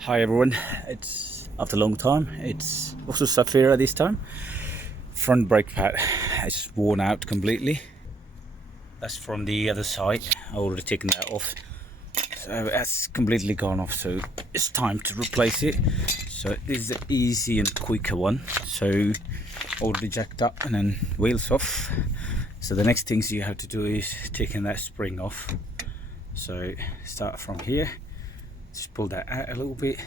Hi everyone, it's after a long time. It's Vauxhall Zafira this time. Front brake pad is worn out completely. That's from the other side. I already taken that off. So that's completely gone off. So it's time to replace it. So this is an easy and quicker one. So already jacked up and then wheels off. So the next things you have to do is taking that spring off. So start from here. Just pull that out a little bit.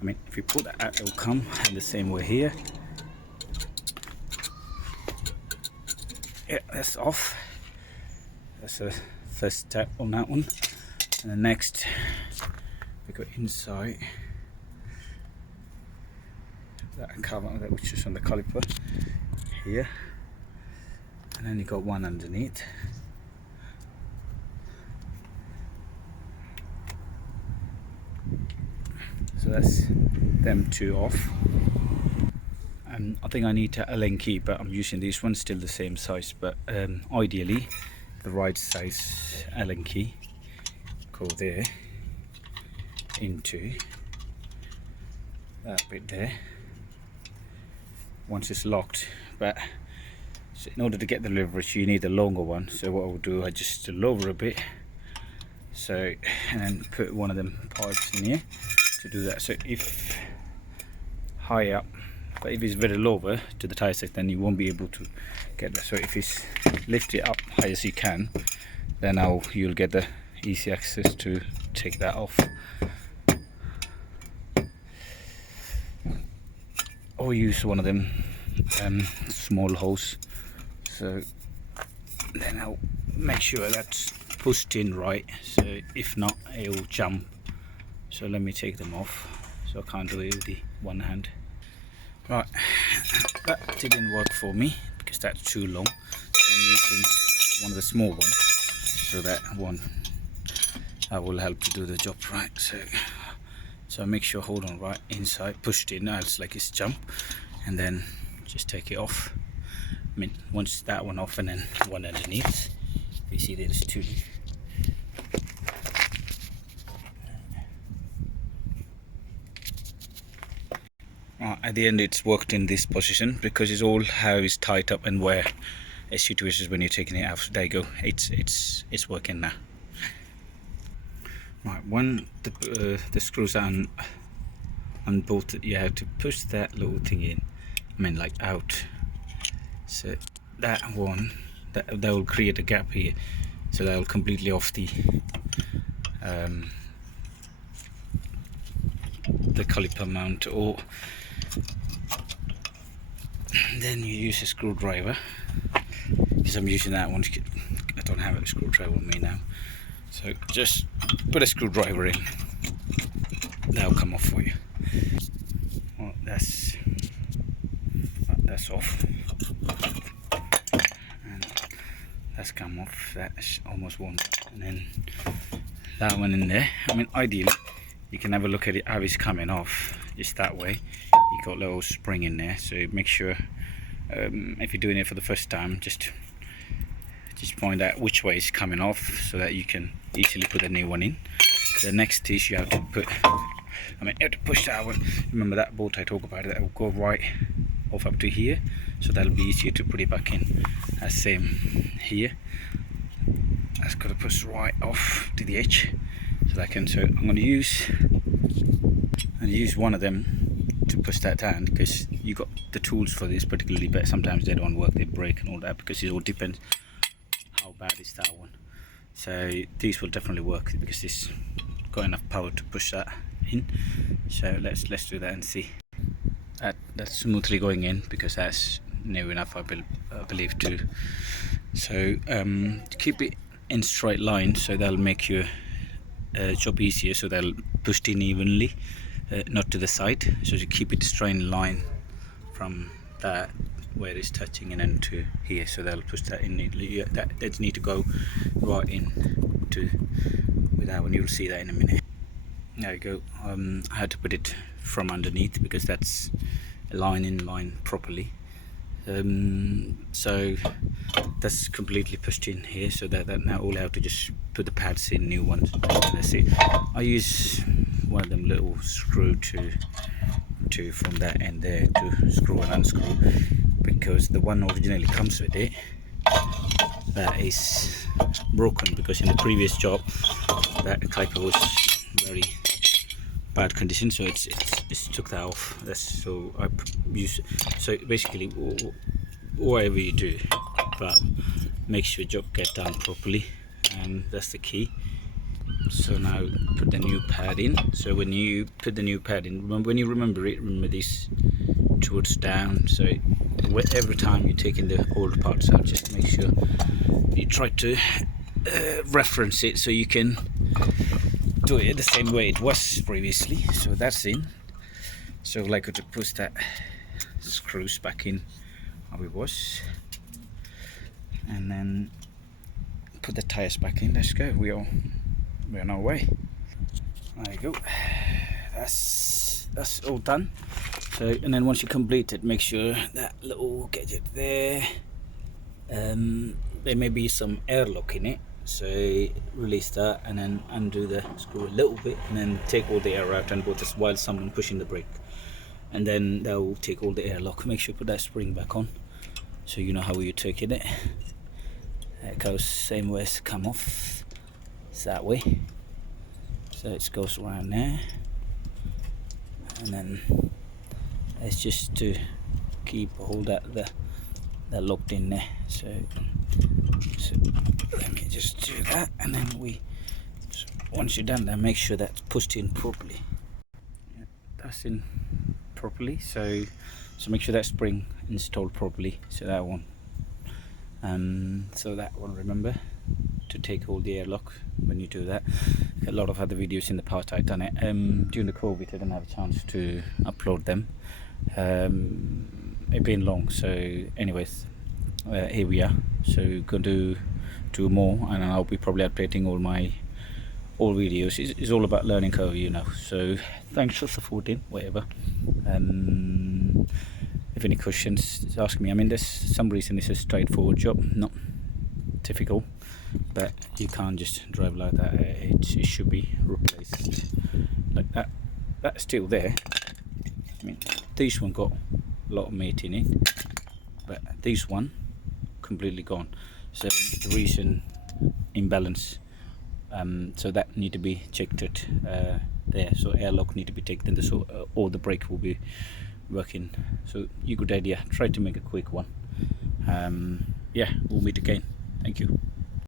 I mean, if you pull that out, it'll come, and the same way here. Yeah, that's off. That's the first step on that one. And the next, we go inside. That cover that which is on the caliper here, and then you got one underneath. So that's them two off. I think I need a Allen key, but I'm using this one, still the same size, but ideally the right size Allen key. Go there into that bit there. Once it's locked, but so in order to get the leverage you need a longer one. So what I'll do, I just lower a bit, so and then put one of them pipes in here to do that. So if high up, but if it's very lower to the tire set, then you won't be able to get that. So if it's lift it up high as you can, then you'll get the easy access to take that off. Or use one of them small hose. So then I'll make sure that's pushed in right. So if not, it will jump. So let me take them off. So I can't do it with the one hand. Right, that didn't work for me because that's too long. So I'm using one of the small ones. So that one will help to do the job right. So make sure, hold on right inside, pushed in, else like it's jump, and then just take it off. I mean, once that one off and then one underneath. You see there's two. At the end it's worked in this position because it's all how it's tied up and where a situation when you're taking it out. There you go, it's working now. Right, when the screws are unbolted, you have to push that little thing in, I mean like out. So that one, that will create a gap here, so that will completely off the caliper mount. Or then you use a screwdriver, because I'm using that one. I don't have a screwdriver on me now, so just put a screwdriver in, that'll come off for you. Well, that's off, and that's come off. That's almost one, and then that one in there. I mean, ideally you can have a look at it how it's coming off, just that way. You got a little spring in there, so make sure if you're doing it for the first time, just find out which way it's coming off, so that you can easily put a new one in. The next is you have to put, you have to push that one. Remember that bolt I talked about, that will go right off up to here, so that'll be easier to put it back in. Same here, that's got to push right off to the edge, so that can. So I'm going to use one of them to push that down, because you got the tools for this particularly, but sometimes they don't work, they break and all that, because it all depends how bad is that one. So these will definitely work because this got enough power to push that in. So let's do that and see. That's smoothly going in because that's new enough, I believe too. So keep it in straight line, so that'll make your job easier. So they'll push in evenly, not to the side. So you keep it straight in line from that where it's touching and then to here, so they'll push that in neatly. That need to go right in to with that one. You'll see that in a minute. There you go. I had to put it from underneath because that's a line in line properly. So that's completely pushed in here, so that now all I have to just put the pads in, new ones. Let's see, I use one of them little screw to from that end there to screw and unscrew, because the one originally comes with it, that is broken, because in the previous job that caliper was very bad condition, so it's took that off. That's so I use, so basically whatever you do, but make sure job get done properly, and that's the key. So now put the new pad in. So when you put the new pad in, when you remember it, remember this towards down, so every time you're taking the old parts out, just make sure you try to reference it so you can do it the same way it was previously. So that's in. So like to push that screws back in how it was, and then put the tires back in. Let's go. We're on our way. There you go. That's all done. So, and then once you complete it, make sure that little gadget there, there may be some airlock in it, so release that and then undo the screw a little bit, and then take all the air out and put this while someone pushing the brake, and then that will take all the airlock. Make sure you put that spring back on so you know how you're taking it. It goes same way as come off. It's that way, so it goes around there, and then it's just to keep all that locked in there. So let me just do that, and then once you're done, then make sure that's pushed in properly. Yeah, that's in properly. So make sure that spring installed properly. So that one. Remember to take all the airlock when you do that. A lot of other videos in the past I've done it. During the COVID I didn't have a chance to upload them. It's been long, so anyways, here we are. So going to do more, and I'll be probably updating all videos. It's all about learning curve, you know. So thanks for supporting, whatever. If any questions, ask me. I mean, there's some reason it's a straightforward job, not difficult, but you can't just drive like that. It should be replaced like that. That's still there. I mean, this one got a lot of meat in it, but this one completely gone. So the reason imbalance. So that need to be checked at there. So airlock need to be taken, so or the brake will be working. So you good idea. Try to make a quick one. Yeah, we'll meet again. Thank you.